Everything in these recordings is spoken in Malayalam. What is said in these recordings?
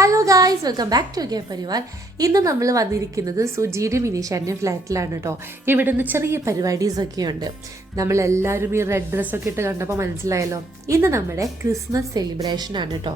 Hello guys, welcome back to game Parivar. ഇന്ന് നമ്മൾ വന്നിരിക്കുന്നത് സുജിയുടെ മിനിഷാൻ്റെ ഫ്ലാറ്റിലാണ് കേട്ടോ. ഇവിടുന്ന് ചെറിയ പരിപാടീസൊക്കെ ഉണ്ട്. നമ്മളെല്ലാവരും ഈ റെഡ് ഡ്രസ്സൊക്കെ ഇട്ട് കണ്ടപ്പോൾ മനസ്സിലായല്ലോ, ഇന്ന് നമ്മുടെ ക്രിസ്മസ് സെലിബ്രേഷൻ ആണ് കേട്ടോ.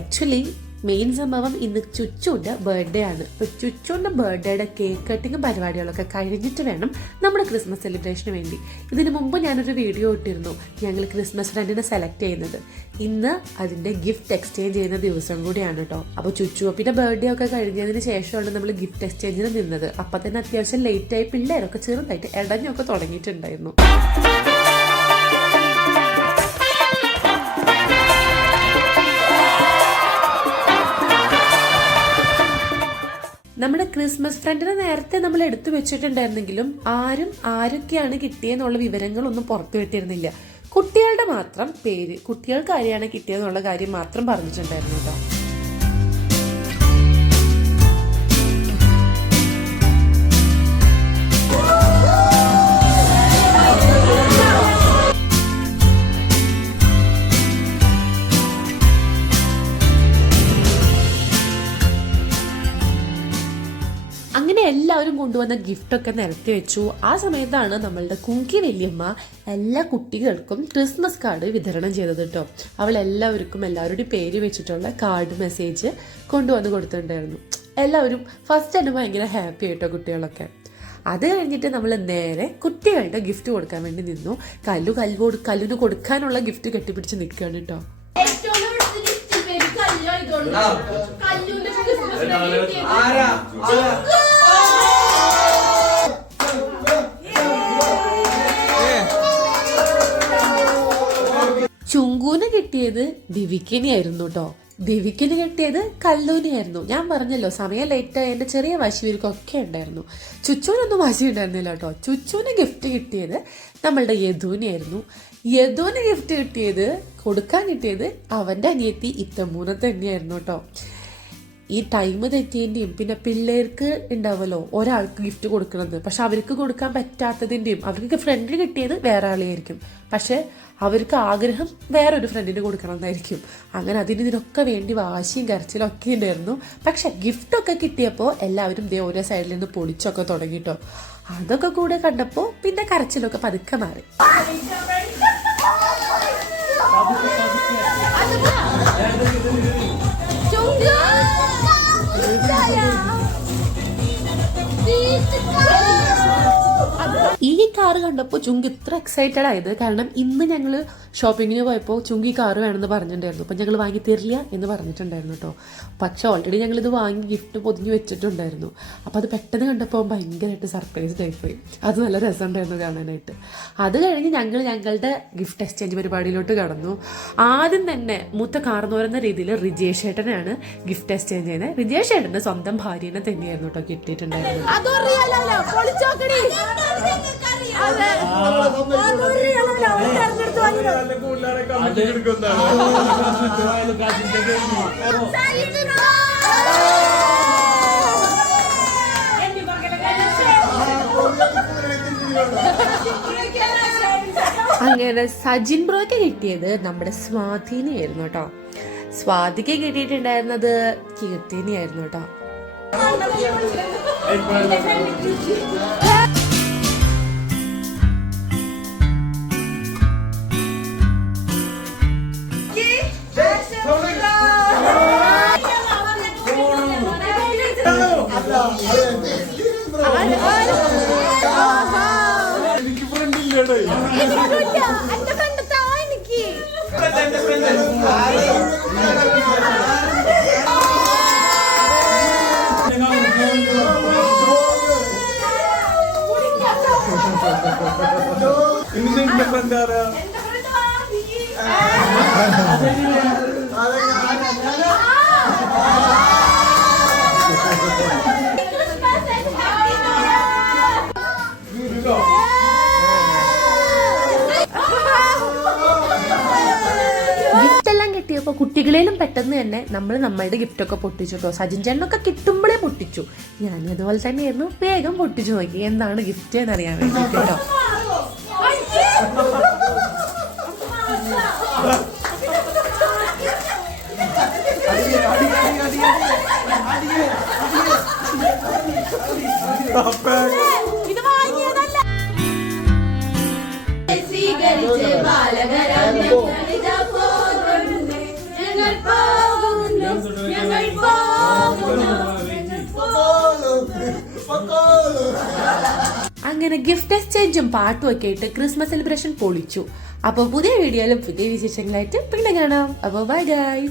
ആക്ച്വലി മെയിൻ സംഭവം ഇന്ന് ചുച്ചുവിൻ്റെ ബർത്ത്ഡേ ആണ്. അപ്പോൾ ചുച്ചുവിൻ്റെ ബർത്ത്ഡേയുടെ കേക്ക് കട്ടിങ്ങും പരിപാടികളൊക്കെ കഴിഞ്ഞിട്ട് വേണം നമ്മുടെ ക്രിസ്മസ് സെലിബ്രേഷന് വേണ്ടി. ഇതിനു മുമ്പ് ഞാനൊരു വീഡിയോ ഇട്ടിരുന്നു ഞങ്ങൾ ക്രിസ്മസ് ഫ്രണ്ടിനെ സെലക്ട് ചെയ്യുന്നത്. ഇന്ന് അതിൻ്റെ ഗിഫ്റ്റ് എക്സ്ചേഞ്ച് ചെയ്യുന്ന ദിവസം കൂടിയാണ് കേട്ടോ. അപ്പോൾ ചുച്ചുവപ്പിൻ്റെ ബർത്ത്ഡേ ഒക്കെ കഴിഞ്ഞതിന് ശേഷമാണ് നമ്മൾ ഗിഫ്റ്റ് എക്സ്ചേഞ്ചിന് നിന്നത്. അപ്പം തന്നെ അത്യാവശ്യം ലേറ്റായി പിള്ളേരൊക്കെ ചെറുതായിട്ട് ഇടഞ്ഞൊക്കെ തുടങ്ങിയിട്ടുണ്ടായിരുന്നു. നമ്മുടെ ക്രിസ്മസ് ഫ്രണ്ടിനെ നേരത്തെ നമ്മൾ എടുത്തു വെച്ചിട്ടുണ്ടായിരുന്നെങ്കിലും ആരൊക്കെയാണ് കിട്ടിയെന്നുള്ള വിവരങ്ങളൊന്നും പുറത്തു വിട്ടിരുന്നില്ല. കുട്ടികളുടെ മാത്രം പേര്, കുട്ടികൾക്ക് ആരെയാണ് കിട്ടിയതെന്നുള്ള കാര്യം മാത്രം പറഞ്ഞിട്ടുണ്ടായിരുന്നു കേട്ടോ. അങ്ങനെ എല്ലാവരും കൊണ്ടുവന്ന ഗിഫ്റ്റൊക്കെ നിരത്തി വെച്ചു. ആ സമയത്താണ് നമ്മളുടെ കുങ്കി വല്യമ്മ എല്ലാ കുട്ടികൾക്കും ക്രിസ്മസ് കാർഡ് വിതരണം ചെയ്തത് കേട്ടോ. അവൾ എല്ലാവരുടെയും പേര് വെച്ചിട്ടുള്ള കാർഡ് മെസ്സേജ് കൊണ്ടുവന്ന് കൊടുത്തിട്ടുണ്ടായിരുന്നു. എല്ലാവരും ഫസ്റ്റ് തന്നെ ഭയങ്കര ഹാപ്പി ആയിട്ടോ കുട്ടികളൊക്കെ. അത് കഴിഞ്ഞിട്ട് നമ്മൾ നേരെ കുട്ടികളുടെ ഗിഫ്റ്റ് കൊടുക്കാൻ വേണ്ടി നിന്നു. കല്ലുന് കൊടുക്കാനുള്ള ഗിഫ്റ്റ് കെട്ടിപ്പിടിച്ച് നിൽക്കുകയാണ് കേട്ടോ. ചുങ്കൂന് കിട്ടിയത് ദിവിക്കിനെയായിരുന്നു കേട്ടോ. ദിവിക്കിന് കിട്ടിയത് കല്ലൂനെയായിരുന്നു. ഞാൻ പറഞ്ഞല്ലോ സമയം ലേറ്റായി എൻ്റെ ചെറിയ വാശിവർക്കൊക്കെ ഉണ്ടായിരുന്നു. ചുച്ചൂനൊന്നും വാശി ഉണ്ടായിരുന്നില്ല കേട്ടോ. ചുച്ചൂന് ഗിഫ്റ്റ് കിട്ടിയത് നമ്മളുടെ യദുവിനെയായിരുന്നു. യദുവിന് ഗിഫ്റ്റ് കൊടുക്കാൻ കിട്ടിയത് അവൻ്റെ അനിയത്തി ഇത്തമ്മൂനെ തന്നെയായിരുന്നു കേട്ടോ. ഈ ടൈം തെറ്റിയതിൻ്റെയും പിന്നെ പിള്ളേർക്ക് ഉണ്ടാവുമല്ലോ ഒരാൾക്ക് ഗിഫ്റ്റ് കൊടുക്കണമെന്ന്, പക്ഷെ അവർക്ക് കൊടുക്കാൻ പറ്റാത്തതിൻ്റെയും, അവർക്ക് ഫ്രണ്ടിന് കിട്ടിയത് വേറെ ആളെയായിരിക്കും, പക്ഷെ അവർക്ക് ആഗ്രഹം വേറൊരു ഫ്രണ്ടിന് കൊടുക്കണം എന്നായിരിക്കും. അങ്ങനെ ഇതിനൊക്കെ വേണ്ടി വാശിയും കരച്ചിലും ഒക്കെ ഉണ്ടായിരുന്നു. പക്ഷെ ഗിഫ്റ്റൊക്കെ കിട്ടിയപ്പോൾ എല്ലാവരും ഓരോ സൈഡിൽ നിന്ന് പൊളിച്ചൊക്കെ തുടങ്ങിട്ടോ. അതൊക്കെ കൂടെ കണ്ടപ്പോൾ പിന്നെ കരച്ചിലൊക്കെ പതുക്കെ മാറി. ഈ കാറ് കണ്ടപ്പോൾ ചുങ്കി ഇത്ര എക്സൈറ്റഡ് ആയത് കാരണം ഇന്ന് ഞങ്ങൾ ഷോപ്പിങ്ങിന് പോയപ്പോൾ ചുങ്കി കാറ് വേണമെന്ന് പറഞ്ഞിട്ടുണ്ടായിരുന്നു. അപ്പം ഞങ്ങൾ വാങ്ങി തരില്ല എന്ന് പറഞ്ഞിട്ടുണ്ടായിരുന്നു കേട്ടോ. പക്ഷെ ഓൾറെഡി ഞങ്ങളിത് വാങ്ങി ഗിഫ്റ്റ് പൊതിഞ്ഞ് വെച്ചിട്ടുണ്ടായിരുന്നു. അപ്പം അത് പെട്ടെന്ന് കണ്ടപ്പോൾ ഭയങ്കരമായിട്ട് സർപ്രൈസ് ടൈപ്പായി. അത് നല്ല രസമുണ്ടായിരുന്നു കാണാനായിട്ട്. അത് കഴിഞ്ഞ് ഞങ്ങളുടെ ഗിഫ്റ്റ് എക്സ്ചേഞ്ച് പരിപാടിയിലോട്ട് കടന്നു. ആദ്യം തന്നെ മൂത്ത കാർന്നോരെന്ന രീതിയിൽ റിജേഷ് ഏട്ടനാണ് ഗിഫ്റ്റ് എക്സ്ചേഞ്ച് ചെയ്യുന്നത്. റിജേഷ് ഏട്ടൻ്റെ സ്വന്തം ഭാര്യനെ തന്നെയായിരുന്നു കേട്ടോ കിട്ടിയിട്ടുണ്ടായിരുന്നത്. അങ്ങനെ സജിൻ ബ്രോയ്ക്ക് കിട്ടിയത് നമ്മുടെ സ്വാതിനെയായിരുന്നു കേട്ടോ. സ്വാതിക്ക് കിട്ടിയിട്ടുണ്ടായിരുന്നത് കീർത്തിനെയായിരുന്നു കേട്ടോ. കിട്ടിയപ്പോൾ കുട്ടികളേലും പെട്ടെന്ന് തന്നെ നമ്മളുടെ ഗിഫ്റ്റൊക്കെ പൊട്ടിച്ചു കേട്ടോ. സജിൻ ചേട്ടനൊക്കെ കിട്ടുമ്പോഴേ പൊട്ടിച്ചു. ഞാനും അതുപോലെ തന്നെയായിരുന്നു, വേഗം പൊട്ടിച്ചു നോക്കി എന്താണ് ഗിഫ്റ്റ് എന്നറിയാൻ വേണ്ടി കേട്ടോ. ഇത് വാങ്ങിയതല്ല. അങ്ങനെ ഗിഫ്റ്റ് എക്സ്ചേഞ്ചും പാട്ടും ഒക്കെ ആയിട്ട് ക്രിസ്മസ് സെലിബ്രേഷൻ പൊളിച്ചു. അപ്പോൾ പുതിയ വീഡിയോയിലും പുതിയ വിശേഷങ്ങളായിട്ട് പിന്നെ കാണാം. അപ്പോൾ ബൈ ഗൈസ്.